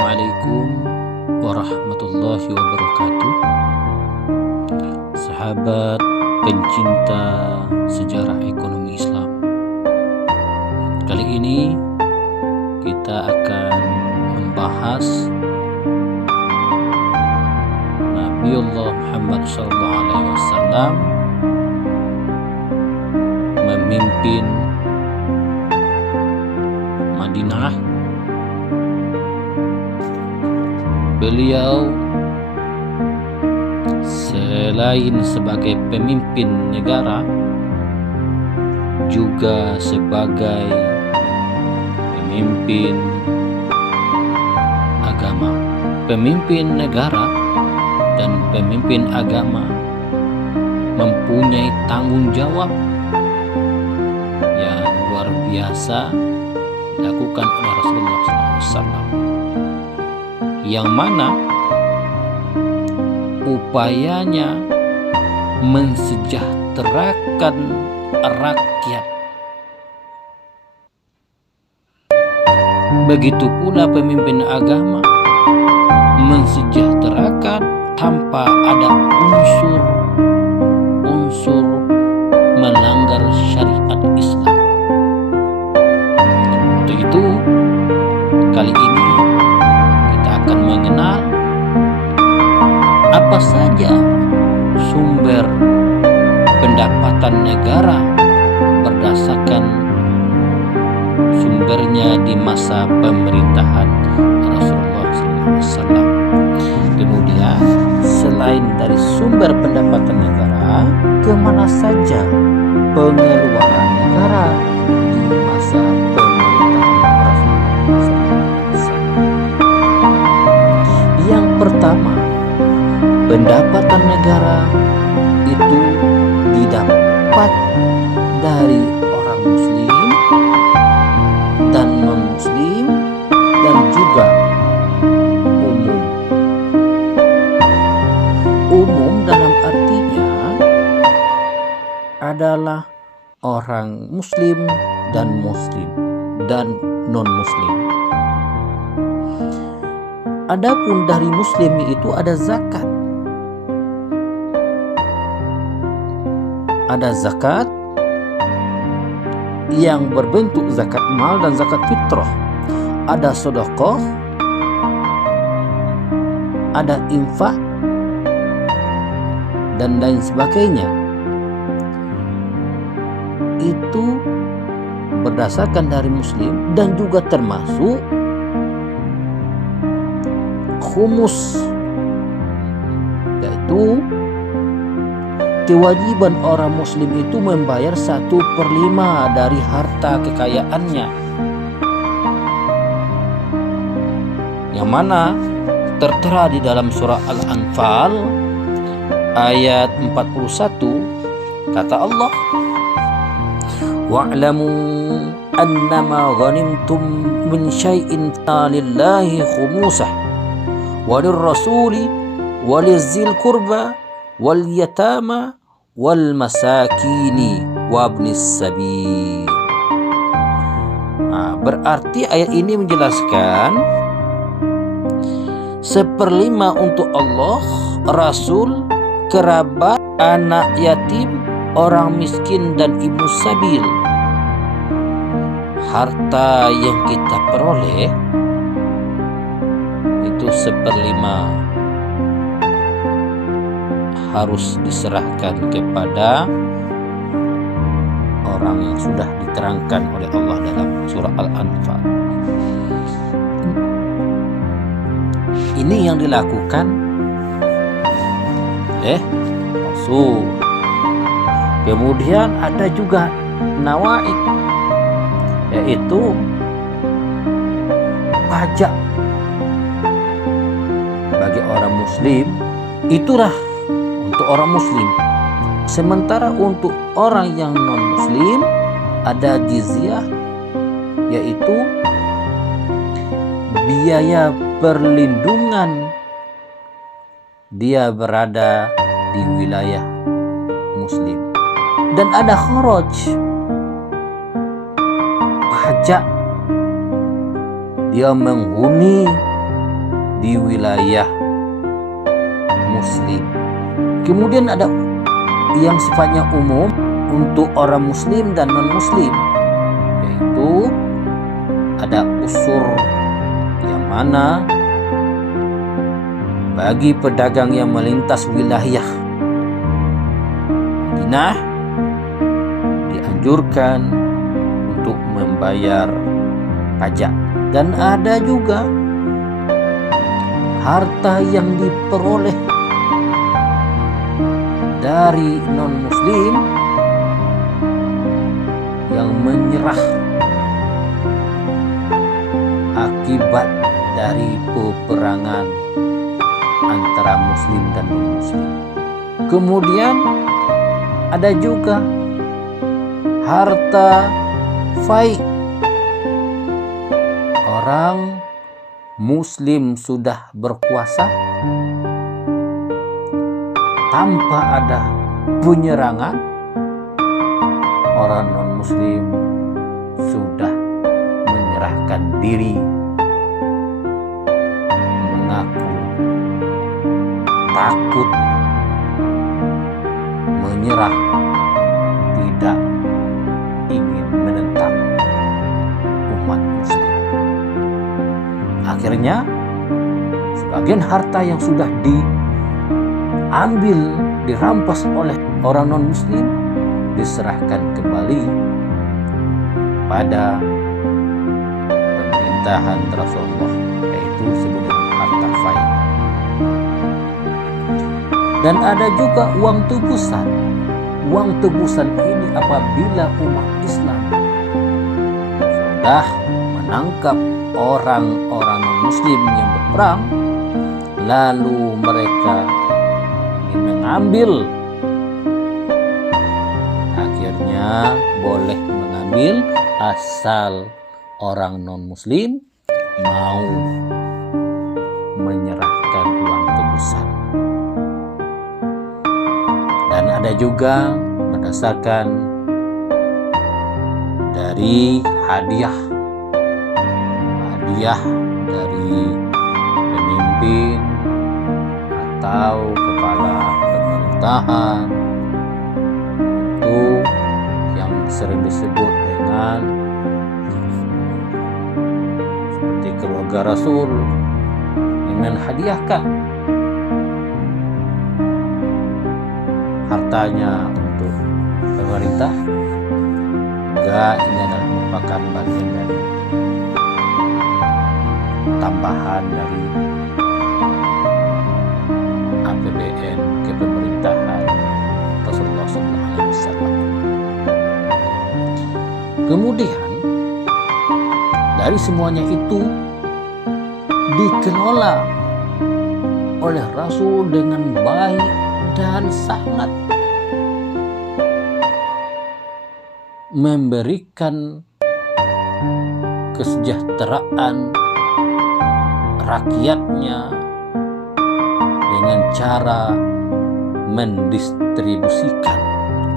Assalamualaikum warahmatullahi wabarakatuh. Sahabat pencinta sejarah ekonomi Islam, kali ini kita akan membahas Nabiullah Muhammad SAW memimpin Madinah. Beliau selain sebagai pemimpin negara, juga sebagai pemimpin agama. Pemimpin negara dan pemimpin agama mempunyai tanggung jawab yang luar biasa dilakukan oleh Rasulullah SAW, yang mana upayanya mensejahterakan rakyat. Begitu pula pemimpin agama mensejahterakan tanpa ada unsur melanggar syariat Islam. Untuk itu, kali ini kita akan mengenal apa saja sumber pendapatan negara berdasarkan sumbernya di masa pemerintahan Rasulullah SAW. Kemudian, selain dari sumber pendapatan negara, kemana saja pengeluaran negara di masa pemerintahan Rasulullah SAW. Yang pertama, pendapatan negara itu didapat dari orang muslim dan non-muslim dan juga umum. Umum dalam artinya adalah orang muslim dan non-muslim. Adapun dari muslim itu ada zakat. Ada zakat yang berbentuk zakat mal dan zakat fitrah. Ada sedekah, ada infak, dan lain sebagainya. Itu berdasarkan dari muslim dan juga termasuk khumus, yaitu kewajiban orang muslim itu membayar 1/5 dari harta kekayaannya, yang mana tertera di dalam surah Al-Anfal ayat 41. Kata Allah, wa'lamu annama ghanimtum min syai'in lillahi khumusah walirrasuli walizzil qurba wal yatama wal masakini wabnis sabil. Berarti ayat ini menjelaskan 1/5 untuk Allah, Rasul, kerabat, anak yatim, orang miskin, dan ibnu sabil. Harta yang kita peroleh itu 1/5 harus diserahkan kepada orang yang sudah diterangkan oleh Allah dalam surah Al-Anfal. Ini yang dilakukan oleh Rasul. Kemudian ada juga nawaid, yaitu pajak bagi orang muslim. Itulah untuk orang muslim. Sementara untuk orang yang non muslim ada jizyah, yaitu biaya perlindungan dia berada di wilayah muslim. Dan ada kharaj, pajak dia menghuni wilayah muslim. Kemudian ada yang sifatnya umum untuk orang muslim dan non-muslim, yaitu ada usur yang mana bagi pedagang yang melintas wilayah Madinah dianjurkan untuk membayar pajak. Dan ada juga harta yang diperoleh dari non-muslim yang menyerah akibat dari peperangan antara muslim dan non-muslim. Kemudian ada juga harta fai. Orang muslim sudah berkuasa tanpa ada penyerangan, orang non-muslim sudah menyerahkan diri, mengaku takut, menyerah, tidak ingin menentang umat muslim. Akhirnya sebagian harta yang sudah diambil, dirampas oleh orang non-muslim diserahkan kembali pada pemerintahan Rasulullah, yaitu disebut harta fai. Dan ada juga uang tebusan. Uang tebusan ini apabila umat Islam sudah menangkap orang-orang muslim yang berperang, lalu mereka ingin mengambil, akhirnya boleh mengambil asal orang non-muslim mau menyerahkan uang tebusan. Dan ada juga berdasarkan dari hadiah dari pemimpin atau kepala pemerintahan, itu yang sering disebut dengan seperti keluarga Rasul ingin hadiahkan hartanya untuk pemerintah, juga ini adalah merupakan bagian dari tambahan dari APBN ke pemerintahan Rasulullah SAW. Kemudian dari semuanya itu dikelola oleh Rasul dengan baik dan sangat memberikan kesejahteraan rakyatnya dengan cara mendistribusikan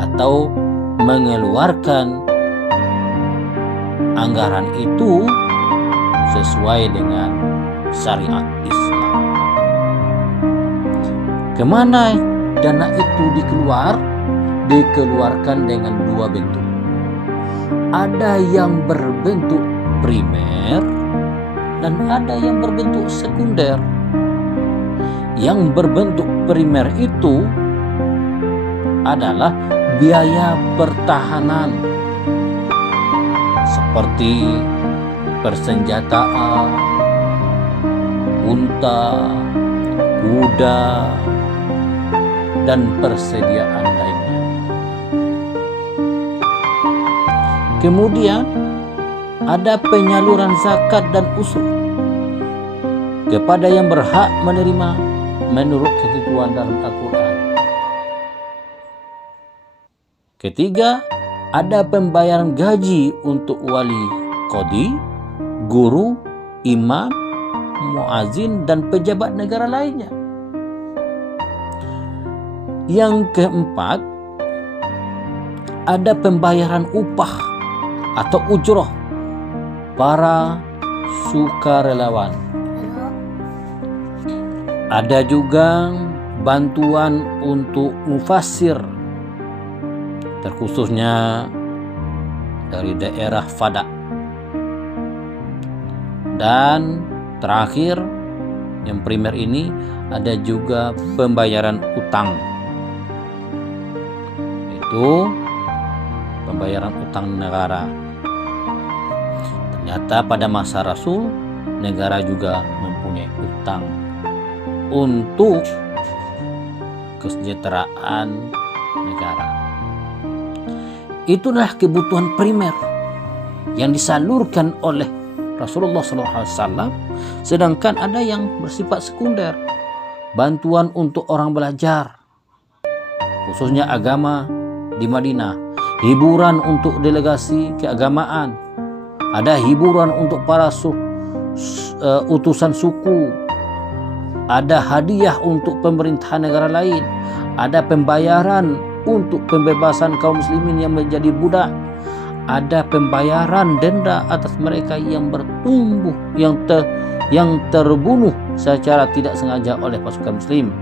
atau mengeluarkan anggaran itu sesuai dengan syariat Islam. Kemana dana itu dikeluarkan dengan dua bentuk. Ada yang berbentuk primer dan ada yang berbentuk sekunder. Yang berbentuk primer itu adalah biaya pertahanan seperti persenjataan, unta, kuda, dan persediaan lainnya. Kemudian ada penyaluran zakat dan ushur kepada yang berhak menerima menurut ketentuan dalam Al-Quran. Ketiga, ada pembayaran gaji untuk wali qadi, guru, imam, muazin, dan pejabat negara lainnya. Yang keempat, ada pembayaran upah atau ujroh para sukarelawan. Ada juga bantuan untuk mufasir, terkhususnya dari daerah Fadak. Dan terakhir, yang primer ini, ada juga pembayaran utang. Itu pembayaran utang negara. Ternyata pada masa Rasul, negara juga mempunyai utang untuk kesejahteraan negara. Itulah kebutuhan primer yang disalurkan oleh Rasulullah SAW, sedangkan ada yang bersifat sekunder, bantuan untuk orang belajar, khususnya agama di Madinah, hiburan untuk delegasi keagamaan, ada hiburan untuk para utusan suku, ada hadiah untuk pemerintahan negara lain, ada pembayaran untuk pembebasan kaum muslimin yang menjadi budak, ada pembayaran denda atas mereka yang bertumbuh, yang terbunuh secara tidak sengaja oleh pasukan muslim,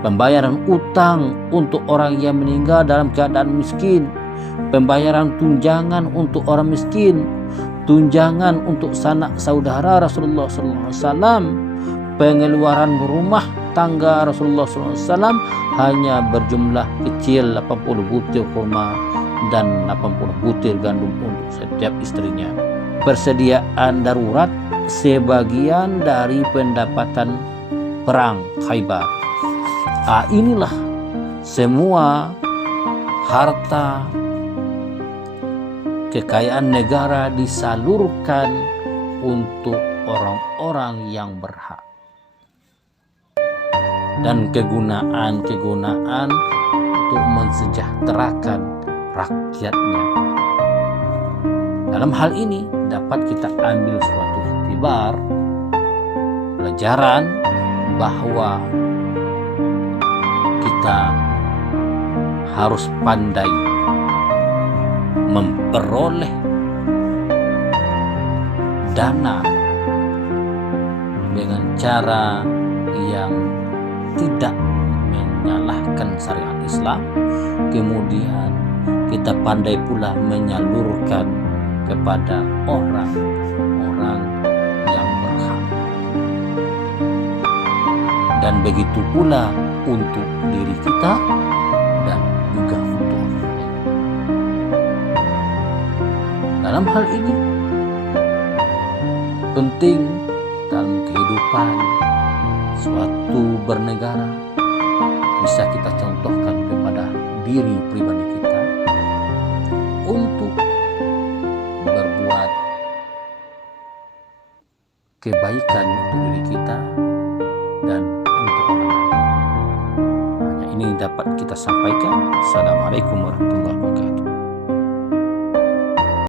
pembayaran utang untuk orang yang meninggal dalam keadaan miskin, pembayaran tunjangan untuk orang miskin, tunjangan untuk sanak saudara Rasulullah SAW, pengeluaran rumah tangga Rasulullah SAW hanya berjumlah kecil 80 butir kurma dan 80 butir gandum untuk setiap istrinya. Persediaan darurat sebagian dari pendapatan perang Khaybar. Inilah semua harta kekayaan negara disalurkan untuk orang-orang yang berhak, dan kegunaan untuk mensejahterakan rakyatnya. Dalam hal ini dapat kita ambil suatu iktibar, pelajaran bahwa kita harus pandai memperoleh dana dengan cara yang tidak menyalahkan syariat Islam, kemudian kita pandai pula menyalurkan kepada orang-orang yang berhak, dan begitu pula untuk diri kita dan juga untuk orang lain. Dalam hal ini penting dalam kehidupan suatu bernegara, bisa kita contohkan kepada diri pribadi kita untuk berbuat kebaikan untuk diri kita dan untuk orang lain. Hanya ini dapat kita sampaikan. Assalamualaikum warahmatullahi wabarakatuh.